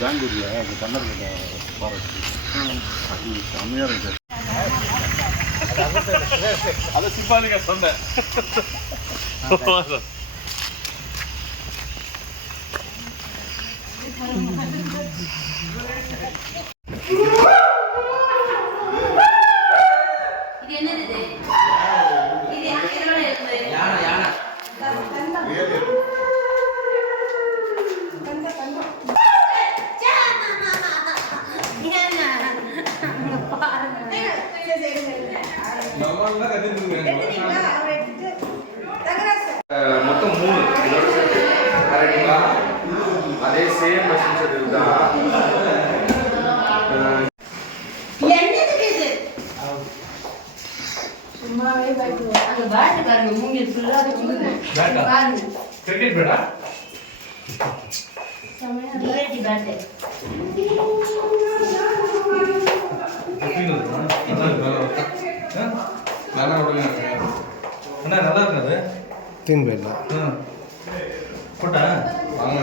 பெங்களூர்ல அந்த கண்ணர்கிட்ட ஃபாரஸ்ட் செம்மையாக இருக்கு. அதை சிப்பாளிங்க சொன்னேன். மொத்தம் 3 இதோட சேர்த்து கரெக்டுங்களா? அதே சேம் மெஷின்ஸ் இதுதான். கிரிக்கெட் பேட்டா அண்ணா நல்லா இருக்காது. தீன் பேட்டா போட்டா வாங்க.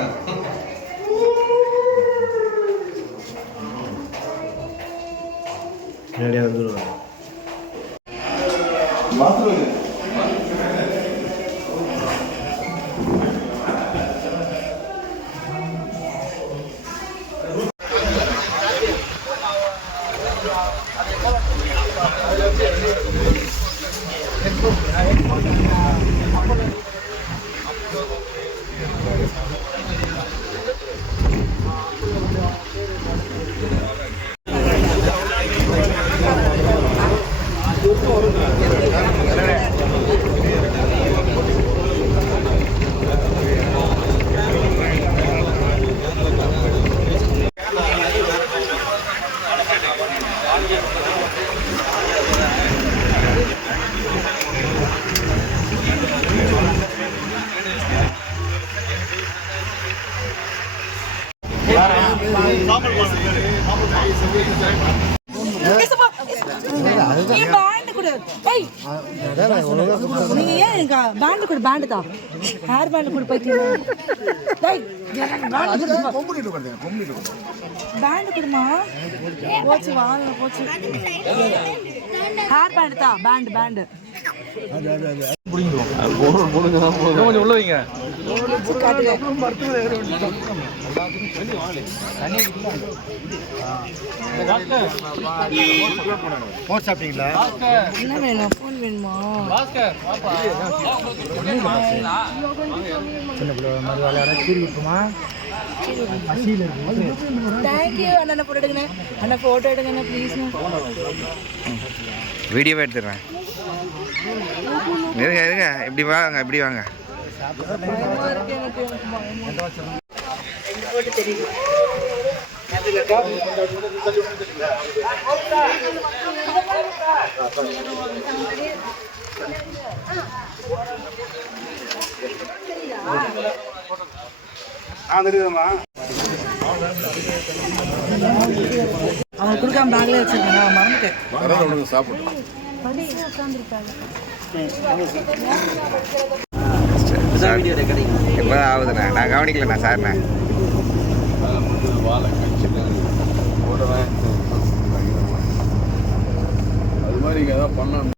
நேரடியாக வந்துடுவாங்க. பேண்ட் தான் ஹேர் பேண்ட் கூட பேண்ட் கொடுமா போச்சு வாங்க போச்சு. ஹேர் பேண்ட் தான் பேண்ட் பேண்ட் கொஞ்சம் உள்ள வைங்க. சாப்பிட்டீங்களா? என்ன வேணும்? ஃபோன் வேணுமா? சின்ன பிள்ளை மாதிரி விளையாட கீறி விட்டுமா? தேங்க்யூ அண்ணா. ஃபோட்டோ எடுங்கண்ணே அண்ணா, ஃபோட்டோ எடுங்கண்ணா ப்ளீஸ்ண்ணா. வீடியோவே எடுத்துடுறேன். இருங்க இருங்க, இப்படி வாங்க இப்படி வாங்க. அவங்க கொடுக்காம பேக்ல வச்சிருக்கேன், நான் மறந்துட்டேன். சாப்பிடுறேன். இப்போ ஆகுதுண்ணா, நான் கவனிக்கலண்ணா சார்ண்ணா. அது மாதிரி இங்கே ஏதாவது பண்ணணும்.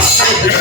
Thank you.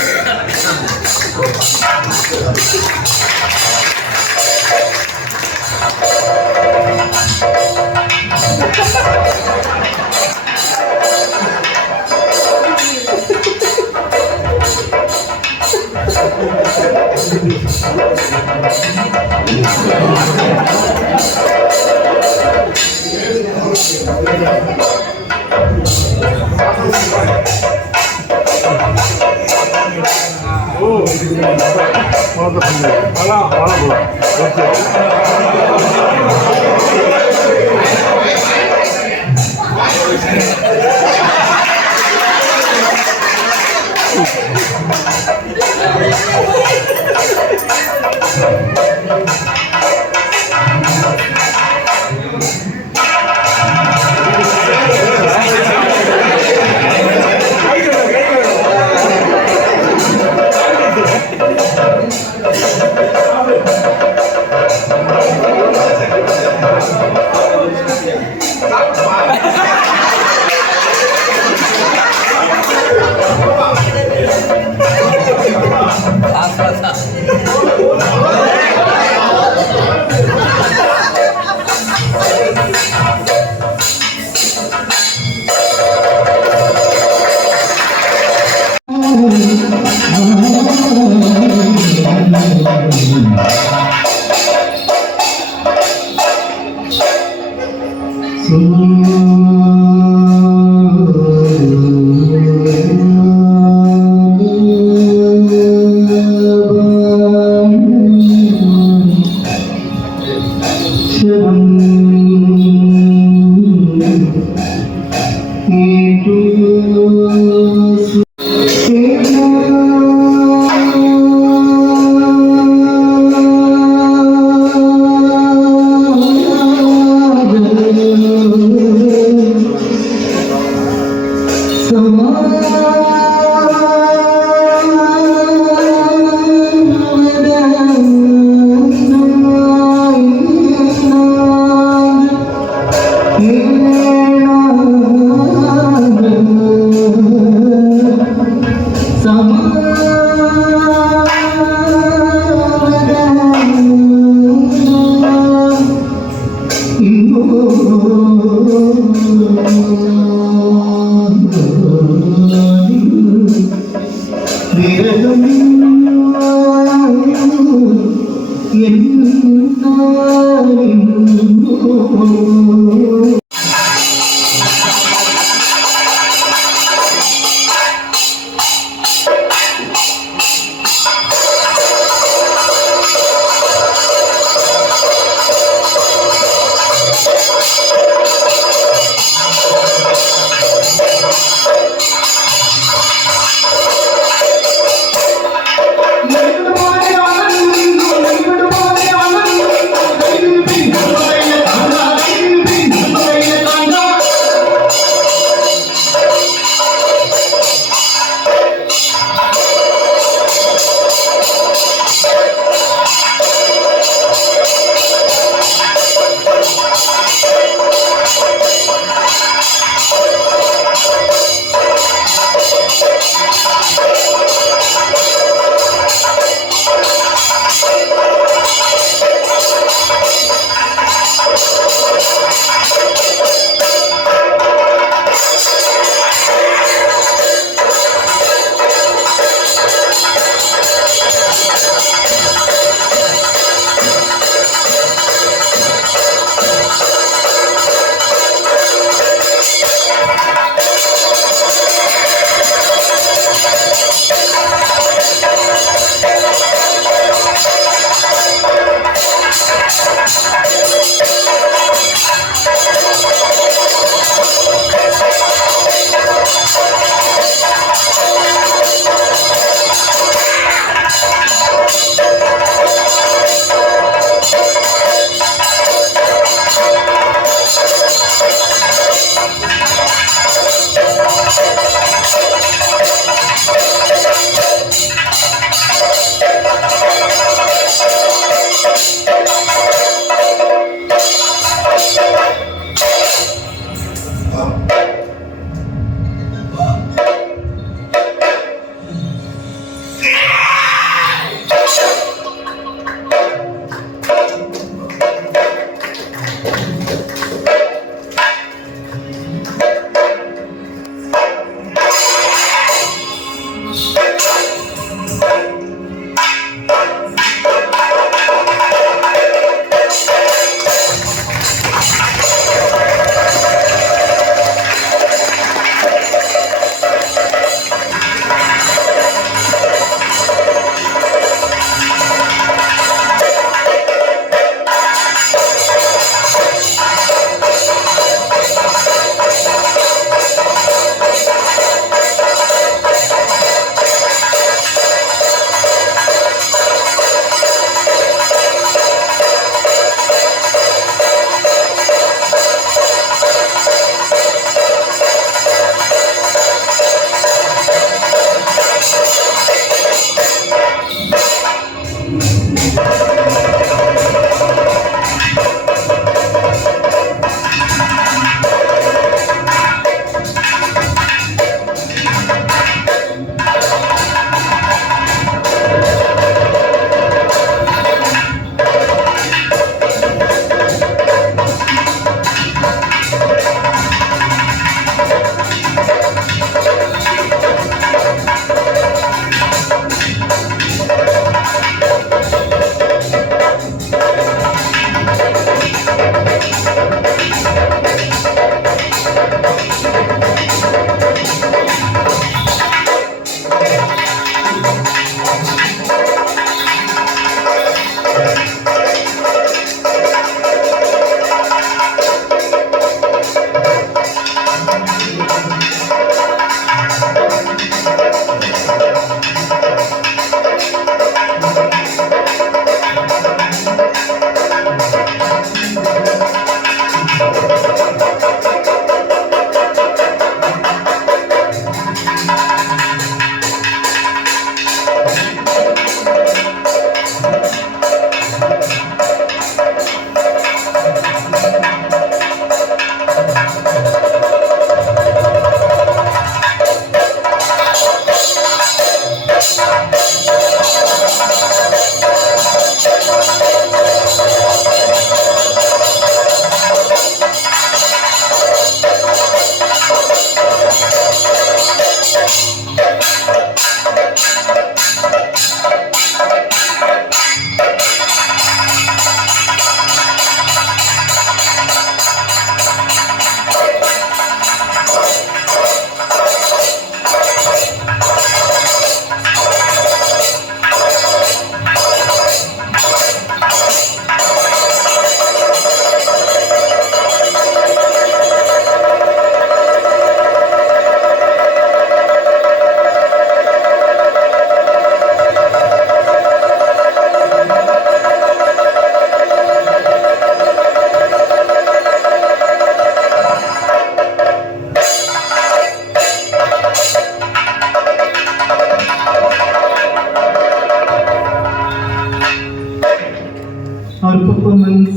our performance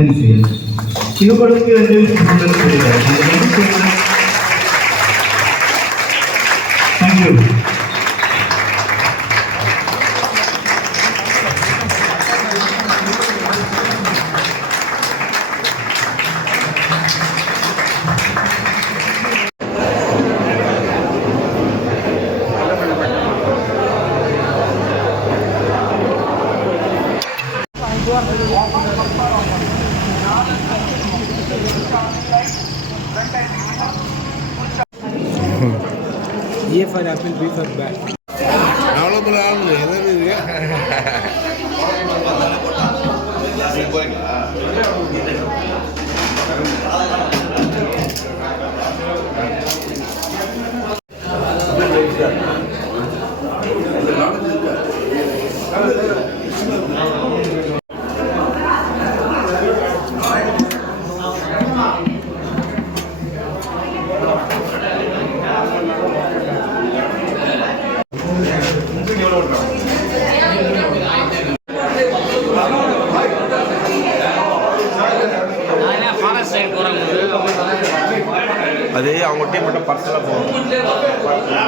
ends. இவங்களுக்கு Thank you. A for apple, B for bat. அது அவங்க டீம் மட்டும் பர்சனலாக போகணும்.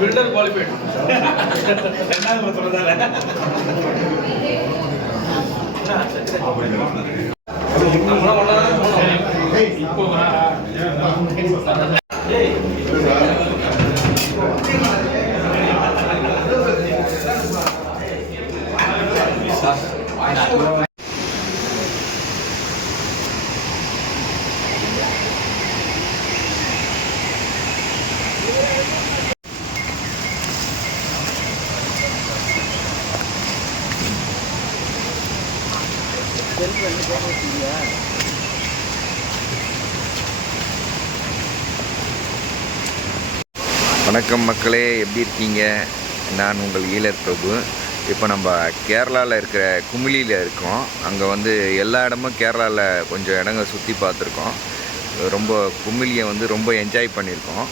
பில்டர் குவாலிஃபைட் வணக்கம் மக்களே, எப்படி இருக்கீங்க? நான் உங்கள் ஈழர் பிரபு. இப்போ நம்ம கேரளாவில் இருக்கிற குமிளியில் இருக்கோம். அங்கே வந்து எல்லா இடமும் கேரளாவில் கொஞ்சம் இடங்கள் சுற்றி பார்த்துருக்கோம். ரொம்ப குமிளியை வந்து ரொம்ப என்ஜாய் பண்ணியிருக்கோம்.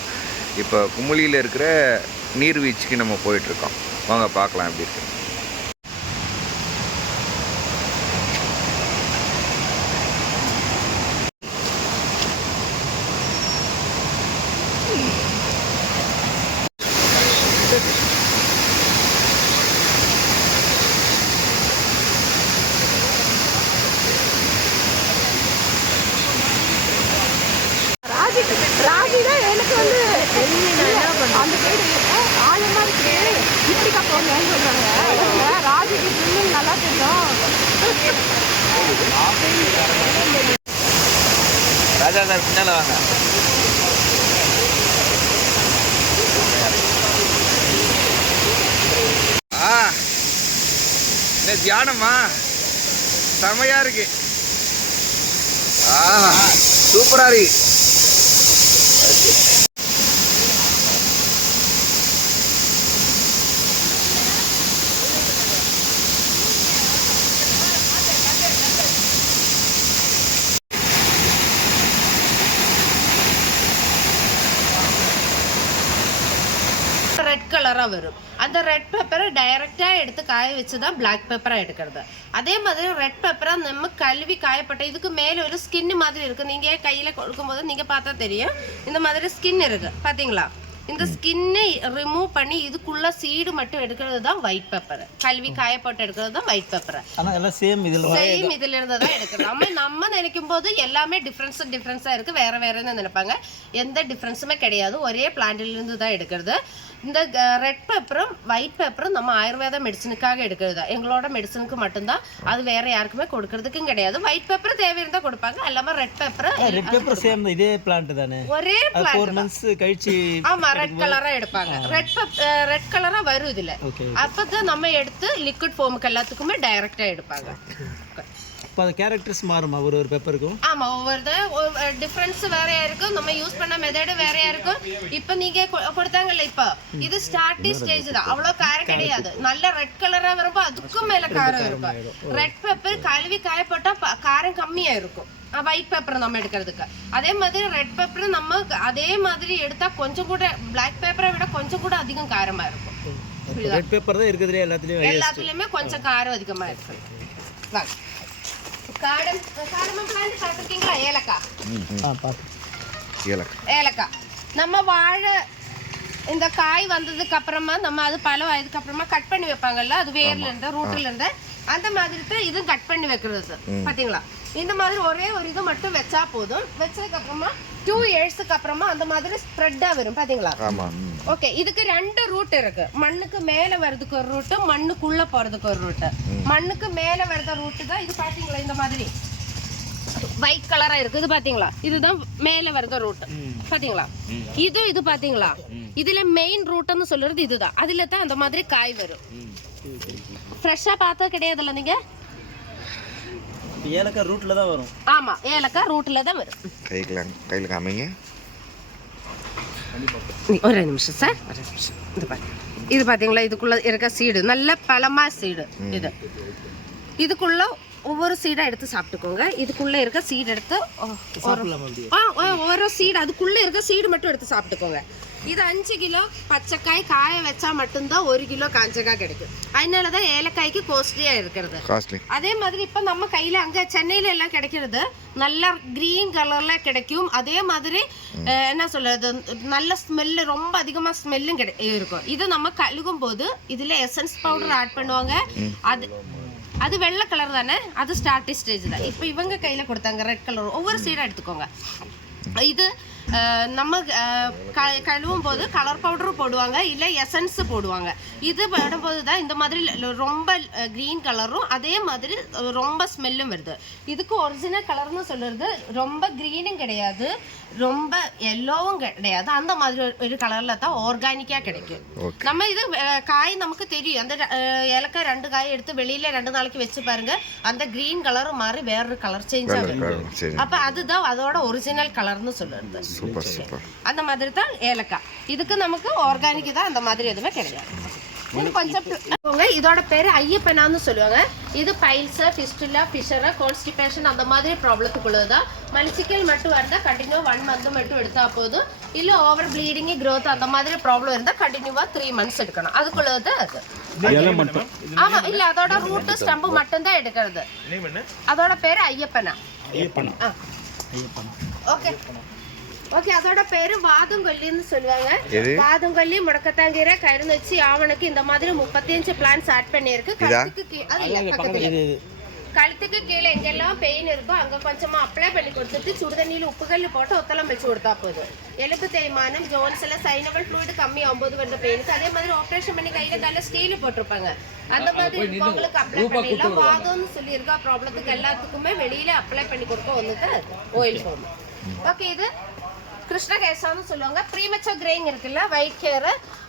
இப்போ குமிளியில் இருக்கிற நீர்வீழ்ச்சிக்கு நம்ம போயிட்டுருக்கோம். வாங்க பார்க்கலாம் எப்படி இருக்கு. ராகி தான் எனக்கு வந்து அந்த சைடு ஆழமா இருக்கு இப்படிக்கா போங்கன்னு சொல்றாங்க. ராகிக்கு ஸ்விம்மிங் நல்லா தெரியும். ராஜா சார் பின்னால வாங்க. என்ன தியானமா செமையா இருக்கு. சூப்பரா இருக்கு. ரெட் கலராக வரும். அந்த ரெட் பெப்பரை டைரெக்டாக எடுத்து காய வச்சு தான் பிளாக் பெப்பராக எடுக்கிறது. அதே மாதிரி ரெட் பெப்பரை நம்ம கழுவி காயப்பட்ட இதுக்கு மேலே ஒரு ஸ்கின் மாதிரி இருக்குது. நீங்கள் கையில் கொடுக்கும்போது நீங்கள் பார்த்தா தெரியும், இந்த மாதிரி ஸ்கின் இருக்குது பார்த்தீங்களா. இந்த ஸ்கின்னை ரிமூவ் பண்ணி இதுக்குள்ள சீடு மட்டும் எடுக்கிறது தான் ஒயிட் பெப்பர். கழுவி காயப்பட்டு எடுக்கிறது தான் ஒயிட் பெப்பர். ஆனால் எல்லாம் சேம் இதுல இருந்து தான் எடுக்கிறோம். நம்ம நினைக்கும் போது எல்லாமே டிஃப்ரென்ஸாக இருக்குது, வேற வேறன்னு நினைப்பாங்க. எந்த டிஃப்ரென்ஸுமே கிடையாது, ஒரே பிளான்ட்லேருந்து தான் எடுக்கிறது. இந்த ரெட் பெப்பரும் ஒயிட் பெப்பரும் நம்ம ஆயுர்வேத மெடிசனுக்காக எடுக்கிறது. எங்களோட மெடிசனுக்கு மட்டும்தான், அது வேற யாருக்குமே கொடுக்கறதுக்கும் கிடையாது. ஒயிட் பெப்பர் தேவை இருந்தால் கொடுப்பாங்க, எல்லாமே ரெட் பெப்பர் சேம் இதே பிளான்ட் தானே, ஒரே பிளான்ட் கழிச்சு. ஆமா, ரெட் கலரா எடுப்பாங்க. ரெட் கலரா வரும் இதுல. அப்பதான் நம்ம எடுத்து லிக்விட் ஃபார்முக்கு எல்லாத்துக்குமே டைரக்டா எடுப்பாங்க. இப்போ அது கேரக்டர்ஸ் மாறுமா ஒரு பெப்பருக்கும்? ஆமா, ஒவ்வொரு டிஃபரன்ஸ் வேறையா இருக்கும். நம்ம யூஸ் பண்ண மெத்தட் வேறையா இருக்கும். இப்போ நீங்க கொடுத்தாங்கல்ல, இப்போ இது ஸ்டார்டிங் ஸ்டேஜ் தான், அவ்வளோ காரம் கிடையாது. நல்ல ரெட் கலரா வரும்போ அதுக்கும் மேல காரம் இருக்கும். ரெட் பெப்பர் கழுவி காயப்பட்டா காரம் கம்மியா இருக்கும். ஒயிட் பெப்பர் நம்ம எடுக்கிறதுக்கு. அதே மாதிரி ரெட் பெப்பர் நம்ம அதே மாதிரி எடுத்தா கொஞ்சம் கூட பிளாக் பெப்பரை விட கொஞ்சம் கூட அதிகம் காரமா இருக்கும். ரெட் பெப்பர் தான் இருக்குதுல எல்லாத்துலயுமே கொஞ்சம் காரம் அதிகமா இருக்கும். வாங்க, காடமம் பிளான்ட் பார்த்துருக்கீங்களா? ஏலக்காய் நம்ம வாழை இந்த காய் வந்ததுக்கு அப்புறமா நம்ம அது பழம் ஆயதுக்கு அப்புறமா கட் பண்ணி வைப்பாங்கல்ல, அது வேர்ல இருந்து ரூட்ல இருந்து அந்த மாதிரி தான் இதுவும் கட் பண்ணி வைக்கிறது. பாத்தீங்களா, இந்த மாதிரி ஒரே ஒரு இது மட்டும் வச்சா போதும். வச்சதுக்கு அப்புறமா 2 இயர்ஸ்க்கு அப்புறமா அந்த மாதிரி ஸ்ப்ரெட்டா வரும். பாத்தீங்களா? ஓகே, இதுக்கு 2 ரூட் இருக்கு. மண்ணுக்கு மேல வரதுக்கு ஒரு ரூட், மண்ணுக்குள்ள போறதுக்கு ஒரு ரூட். மண்ணுக்கு மேல வரத ரூட் தான் இது. பாத்தீங்களா, இந்த மாதிரி ஒயிட் கலரா இருக்கு. இது பாத்தீங்களா, இதுதான் மேல வரத ரூட். பாத்தீங்களா, இது பாத்தீங்களா, இதுல மெயின் ரூட்னு சொல்றது இதுதான். அதுல தான் அந்த மாதிரி காய் வரும். ஃப்ரெஷ்ஷா பார்த்தா கிடையாதுல்ல நீங்க. ஏலக்காய் ரூட்ல தான் வரும். ஆமா, ஏலக்காய் ரூட்ல தான் வரும். கையில காமிங்க. ஒரு நிமிஷம் சார், ஒரு நிமிஷம். இது பாருங்க, இது பாத்தீங்களா, இதுக்குள்ள இருக்க சீடு நல்ல பழமா சீடு. இதுக்குள்ள ஒவ்வொரு சீடா எடுத்து சாப்பிட்டுக்கோங்க. இதுக்குள்ள இருக்க சீடு எடுத்து ஒரு சீடு, அதுக்குள்ள இருக்க சீடு மட்டும் எடுத்து சாப்பிட்டுக்கோங்க. இது 5 கிலோ பச்சைக்காய் காய வச்சா மட்டும்தான் 1 கிலோ காஞ்சக்காய் கிடைக்கும். அதனாலதான் ஏலக்காய்க்கு காஸ்ட்லியா இருக்கிறது. அதே மாதிரி இப்ப நம்ம கையில அங்க சென்னையில எல்லாம் கிடைக்கிறது நல்ல கிரீன் கலர்ல கிடைக்கும். அதே மாதிரி என்ன சொல்றது, நல்ல ஸ்மெல்லு, ரொம்ப அதிகமா ஸ்மெல்லும் இருக்கும். இது நம்ம கழுகும் போது இதுல எசன்ஸ் பவுடர் ஆட் பண்ணுவாங்க. அது வெள்ளை கலர் தானே, அது ஸ்டார்டிங் ஸ்டேஜ் தான். இப்போ இவங்க கையில கொடுத்தாங்க ரெட் கலர். ஒவ்வொரு சீடா எடுத்துக்கோங்க. இது நம்ம கழுவும் போது கலர் பவுடரும் போடுவாங்க, இல்லை எசன்ஸ் போடுவாங்க. இது போடும்போது தான் இந்த மாதிரி ரொம்ப க்ரீன் கலரும் அதே மாதிரி ரொம்ப ஸ்மெல்லும் வருது. இதுக்கு ஒரிஜினல் கலர்னு சொல்றது ரொம்ப க்ரீனும் கிடையாது, ரொம்ப எல்லோவும் கிடையாது. அந்த மாதிரி ஒரு கலர்ல தான் ஆர்கானிக்கா கிடைக்கும். நம்ம இது காய் நமக்கு தெரியும். அந்த ஏலக்காய் 2 காய் எடுத்து வெளியில 2 நாளைக்கு வச்சு பாருங்க, அந்த க்ரீன் கலரும் மாறி வேறொரு கலர் சேஞ்ச் ஆகும். அப்ப அதுதான் அதோட ஒரிஜினல் கலர்னு சொல்றது. அந்த மாதிரி தான் ஏலக்காய். இதுக்கு நமக்கு ஆர்கானிக் தான், அந்த மாதிரி எதுவுமே கிடையாது. இது கொஞ்சம் இதோட பேரு ஐயப்பனான்னு சொல்லுவாங்க. இது பைல்ஸ், ஃபிஸ்டுலா, ஃபிஷரா, கான்ஸ்டிபேஷன் அந்த மாதிரி ப்ராப்ளத்துக்குள்ளதுதான். மல்சிக்கல் மட்டும் இருந்தால் கண்டினியூ 1 மந்த் மட்டும் எடுத்தா போதும். இல்லை ஓவர் ப்ளீடிங், க்ரோத் அந்த மாதிரி ப்ராப்ளம் இருந்தால் கண்டினியூவா 3 மந்த்ஸ் எடுக்கணும். அதுக்குள்ளது அது. ஆமா, இல்ல அதோட ரூட் ஸ்டம்பு மட்டும் தான் எடுக்கிறது. அதோட பேரு ஐயப்பனா. Okay okay. அதோட பேரு வாதங்கொல்லின்னு சொல்லுவாங்க. வாதங்கொல்லி, முடக்கத்தாங்கீரை, கருநொச்சி, ஆவணக்கு இந்த மாதிரி 35 பிளான்ஸ் ஆட் பண்ணியிருக்கு. கழுத்துக்கு கீழே எங்கெல்லாம் பெயின் இருக்கோ அங்க கொஞ்சமா அப்ளை பண்ணி கொடுத்துட்டு சுடுதண்ணியில் உப்புகல் போட்டு ஒத்தலம் வச்சு கொடுத்தா போதும். எலும்பு தேய்மானம், ஜோன்ஸ்ல சைனவல் ஃப்ளூயிட் கம்மி 9 வருட பெயினுக்கு. அதே மாதிரி ஆப்ரேஷன் பண்ணி கையில கால ஸ்டீல் போட்டிருப்பாங்க, அந்த மாதிரி உங்களுக்கு அப்ளை பண்ணிடலாம். வாதம்னு சொல்லி இருக்கா ப்ராப்ளத்துக்கு எல்லாத்துக்குமே வெளியில அப்ளை பண்ணி கொடுக்க ஒண்ணுக்கு ஆயில் போகும். ஓகே. இது கிருஷ்ணகேசான்னு சொல்லுவாங்க. ப்ரீமெச்சர் கிரேயிங் இருக்குல்ல, ஒயிட் ஹேர்,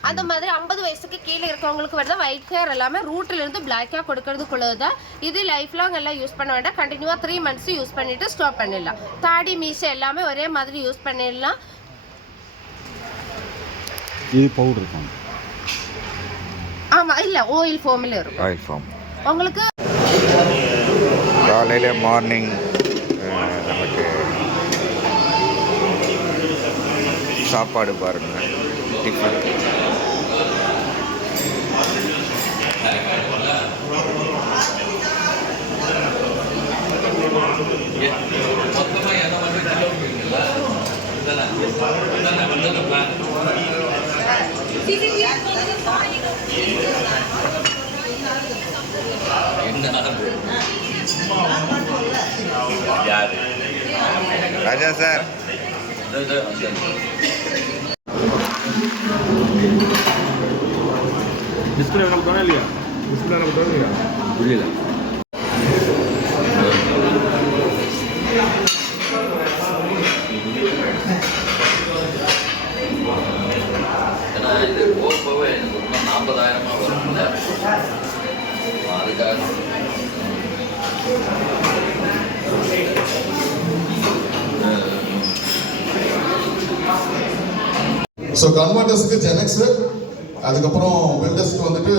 அந்த மாதிரி 50 வயசுக்கு கீழே இருக்கவங்களுக்கு வருது. ஒயிட் ஹேர் எல்லாமே ரூட்ல இருந்து பிளாக்கா கொடுக்கறதுக்குள்ளதுதான். இது லைஃப் லாங் எல்லாம் யூஸ் பண்ண வேண்டாம். கண்டினியூவா 3 மந்த்ஸ் யூஸ் பண்ணிட்டு ஸ்டாப் பண்ணிடலாம். தாடி மீசை எல்லாமே ஒரே மாதிரி யூஸ் பண்ணிடலாம். இது பவுடர் இருக்கும். ஆமா, இல்ல ஆயில் ஃபார்ம்ல இருக்கும். ஆயில் ஃபார்ம் உங்களுக்கு காலையில மார்னிங் நமக்கு சாப்பாடு பாருங்க, டிஃபன். ராஜா சார், டிஸ்பிளே நம்ம தானே இல்லையா? டிஸ்பிளே நம்ம தானே இல்லையா? புரியல. ஏன்னா இது போகவே எனக்கு இன்னும் 40,000 வரும்ல, அதுக்காக. ஸோ கன்வெர்ட்டர்ஸ்க்கு ஜெனக்ஸு, அதுக்கப்புறம் வெல்டர்ஸ்க்கு வந்துட்டு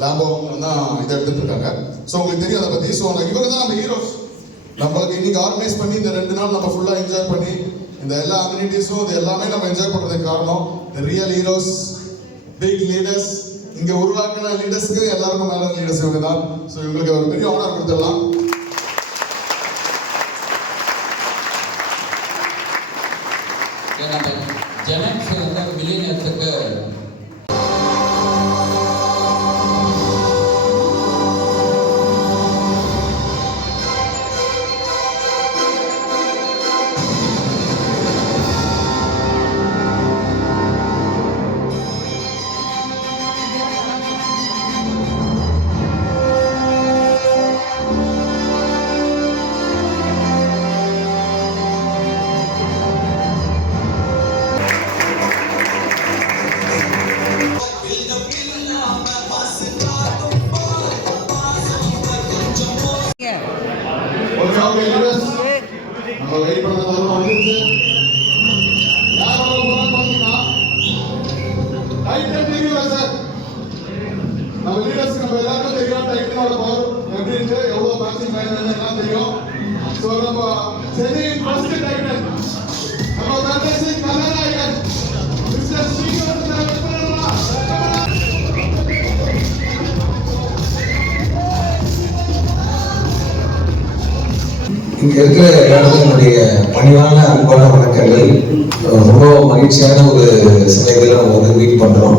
லேம்போ தான் இதை எடுத்துட்டு இருக்காங்க. ஸோ உங்களுக்கு தெரியும் அதை பற்றி. ஸோ இவங்க தான் நம்ம ஹீரோஸ். நம்மளுக்கு இன்னைக்கு ஆர்கனைஸ் பண்ணி இந்த 2 நாள் நம்ம ஃபுல்லாக என்ஜாய் பண்ணி இந்த எல்லா அம்யூனிட்டிஸும் இது எல்லாமே நம்ம என்ஜாய் பண்ணுறதுக்கு காரணம் ரியல் ஹீரோஸ், பிக் லீடர்ஸ். இங்கே உருவாக்கின லீடர்ஸ்க்கு எல்லாருக்கும் மேலே லீடர்ஸ் இவங்க தான். ஸோ இவங்களுக்கு ஒரு பெரிய ஆனர் கொடுத்துடலாம். ஜெனக்ஸ் வந்து மில்லியனர்ஸுக்கு நம்ம வெயிட் பண்ணது வந்துருச்சு. சார் நம்ம லீடர்ஸ் நம்ம எல்லாருக்கும் தெரியும் டைட்டனோட பவர் எப்படின்ட்டு, எவ்வளோ மேக்ஸிங் எல்லாம் தெரியும். ஸோ நம்ம சென்னையின் ஃபர்ஸ்ட் டைட்டன் இங்க இருக்கிற எல்லாருக்கும் என்னுடைய பணிவான அன்பான வணக்கங்கள். ரொம்ப மகிழ்ச்சியான ஒரு சமயத்தில் நம்ம வந்து மீட் பண்றோம்.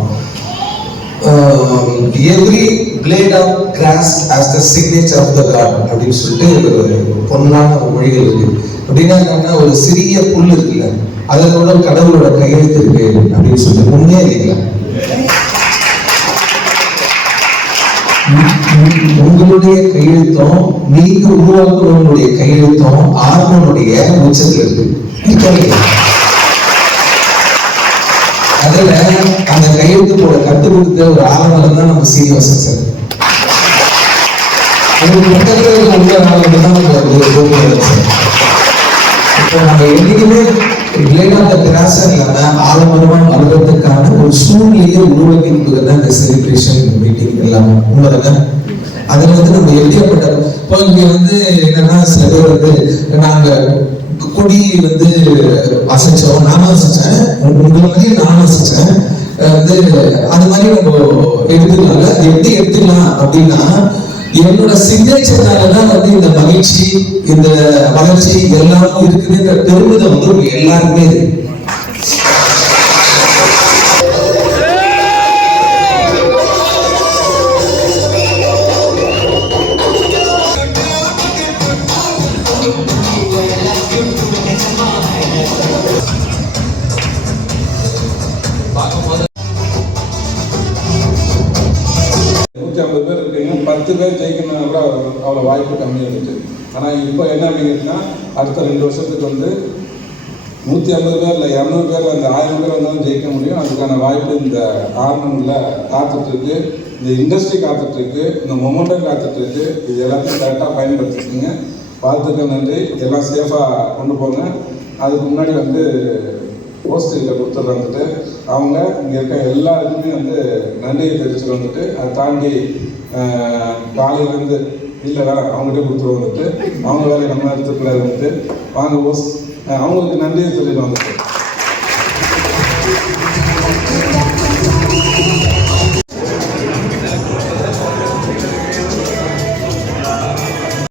Every blade of grass as the signature of the God அப்படின்னு சொல்லிட்டு ஒரு பொன்னான மொழிகள் இருக்கு. அப்படின்னா என்னன்னா, ஒரு சிறிய புல் இருக்குல்ல, அதோட கடவுளோட கையெழுத்து இருக்கு அப்படின்னு சொல்லிட்டு உண்மையே இல்லைங்களா? உங்களுடைய கையெழுத்தும் நீங்க உருவாக்குறவங்களுடைய கையெழுத்தும் ஆர்வனுடைய உச்சத்துல இருக்கு. அதுல அந்த கையெழுத்து போட கற்றுக் கொடுத்த ஒரு ஆரம்பம் தான் நம்ம சீனிவாசன் சார். பக்கத்துல உள்ள ஆரம்பம் தான் நம்ம சார். இப்போ நம்ம என்னைக்குமே பிளேட் ஆஃப் த கிராஸ் இல்லாம ஆலமரமா வளர்றதுக்கான ஒரு சூழ்நிலையை உருவாக்கி கொடுக்குறது இந்த செலிப்ரேஷன் மீட்டிங் எல்லாமே உண்மைதானே? அதுல வந்து நம்ம எப்படியாப்பட்ட இப்போ இங்க வந்து என்னன்னா, சில பேர் வந்து நாங்க கொடி வந்து அசைச்சோம், நானும் அசைச்சேன், உங்களை மாதிரி நானும் அசைச்சேன் வந்து அது மாதிரி நம்ம எடுத்துக்கலாம்ல. எப்படி எடுத்துக்கலாம் அப்படின்னா, என்னோட சிக்னேச்சர்னாலதான் வந்து இந்த மகிழ்ச்சி, இந்த வளர்ச்சி எல்லாமும் இருக்குதுன்ற பெருமிதம் வந்து உங்க எல்லாருமே இருக்கு. பேர் இருக்கீங்க, 10 பேர் ஜெயிக்கணும்னா கூட அவ்வளோ வாய்ப்பு கம்மியாக இருந்துச்சு. ஆனால் இப்போ என்ன அப்படிங்கிறதுனா, அடுத்த 2 வருஷத்துக்கு வந்து 150 பேர் இல்லை 200 பேர், அந்த 1000 பேர் வந்தாலும் ஜெயிக்க முடியும். அதுக்கான வாய்ப்பு இந்த ஆர்னமில் காத்துட்ருக்கு, இந்த இண்டஸ்ட்ரி காத்துட்ருக்கு, இந்த மொமெண்டம் காத்துட்ருக்கு. இது எல்லாத்தையும் கரெக்டாக பயன்படுத்திக்கோங்க. வாழ்த்துக்கள், நன்றி. எல்லாம் சேஃபாக கொண்டு போங்க. அதுக்கு முன்னாடி வந்து போஸ்டிங்கில் கொடுத்துட்டு வந்துட்டு அவங்க இங்கே இருக்க எல்லாருக்குமே வந்து நன்றியை தெரிவிச்சுட்டு வந்துட்டு, அதை தாண்டி காலையிலேருந்து இல்லைடா அவங்ககிட்ட கொடுத்துட்டு வந்துட்டு அவங்க வேலையை நம்ம எடுத்துக்கூடாது வந்துட்டு வாங்க போஸ் அவங்களுக்கு நன்றியை சொல்லிட்டு வந்துட்டு